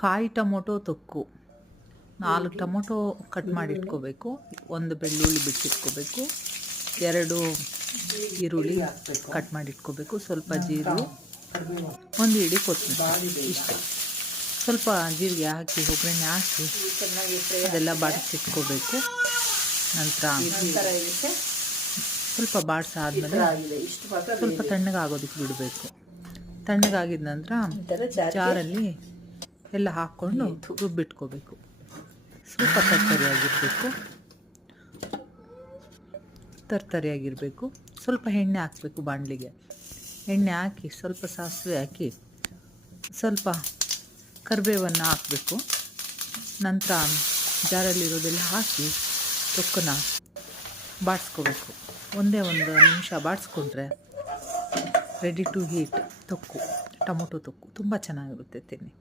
ಕಾಯಿ tomato ತೊಕ್ಕು. 4 tomato cut ಮಾಡಿ ಇಟ್ಕೋಬೇಕು, 1 ಬೆಳ್ಳುಳ್ಳಿ ಬಿಟ್ಟಿಟ್ಕೋಬೇಕು, 2 ಈರುಳ್ಳಿ ಕಟ್ ಮಾಡಿ ಇಟ್ಕೋಬೇಕು, ಸ್ವಲ್ಪ ಜೀರಿಗೆ, 1 ಹಿಡಿ ಕೊತ್ತಂಬರಿ, ಇಷ್ಟೇ. ಸ್ವಲ್ಪ ಜೀರಿಗೆ ಹಾಕಿ ಒಗ್ಗರಣೆ ಹಾಕಿ ಅದೆಲ್ಲ ಬಾಡಿಸಿಟ್ಕೋಬೇಕು. ನಂತರ ಸ್ವಲ್ಪ ಬಾಡಿಸಾದ್ಮೇಲೆ ಸ್ವಲ್ಪ ತಣ್ಣಗಾಗೋದಕ್ಕೆ ಬಿಡಬೇಕು. ತಣ್ಣಗಾಗಿದ ನಂತರ ಜಾರಲ್ಲಿ ಎಲ್ಲ ಹಾಕ್ಕೊಂಡು ರುಬ್ಬಿಟ್ಕೋಬೇಕು. ಸ್ವಲ್ಪ ತರ್ತರಿಯಾಗಿರಬೇಕು. ಸ್ವಲ್ಪ ಎಣ್ಣೆ ಹಾಕಬೇಕು ಬಾಣಲಿಗೆ. ಎಣ್ಣೆ ಹಾಕಿ ಸ್ವಲ್ಪ ಸಾಸಿವೆ ಹಾಕಿ ಸ್ವಲ್ಪ ಕರಿಬೇವನ್ನು ಹಾಕಬೇಕು. ನಂತರ ಜಾರಲ್ಲಿರೋದೆಲ್ಲ ಹಾಕಿ ತೊಕ್ಕನ್ನ ಬಾಡಿಸ್ಕೋಬೇಕು. ಒಂದೇ 1 ನಿಮಿಷ ಬಾಡಿಸ್ಕೊಂಡ್ರೆ ರೆಡಿ ಟು ಹೀಟ್ ತೊಕ್ಕು, ಟೊಮೊಟೊ ತೊಕ್ಕು ತುಂಬ ಚೆನ್ನಾಗಿರುತ್ತೆ. ತಿನ್ನಿ.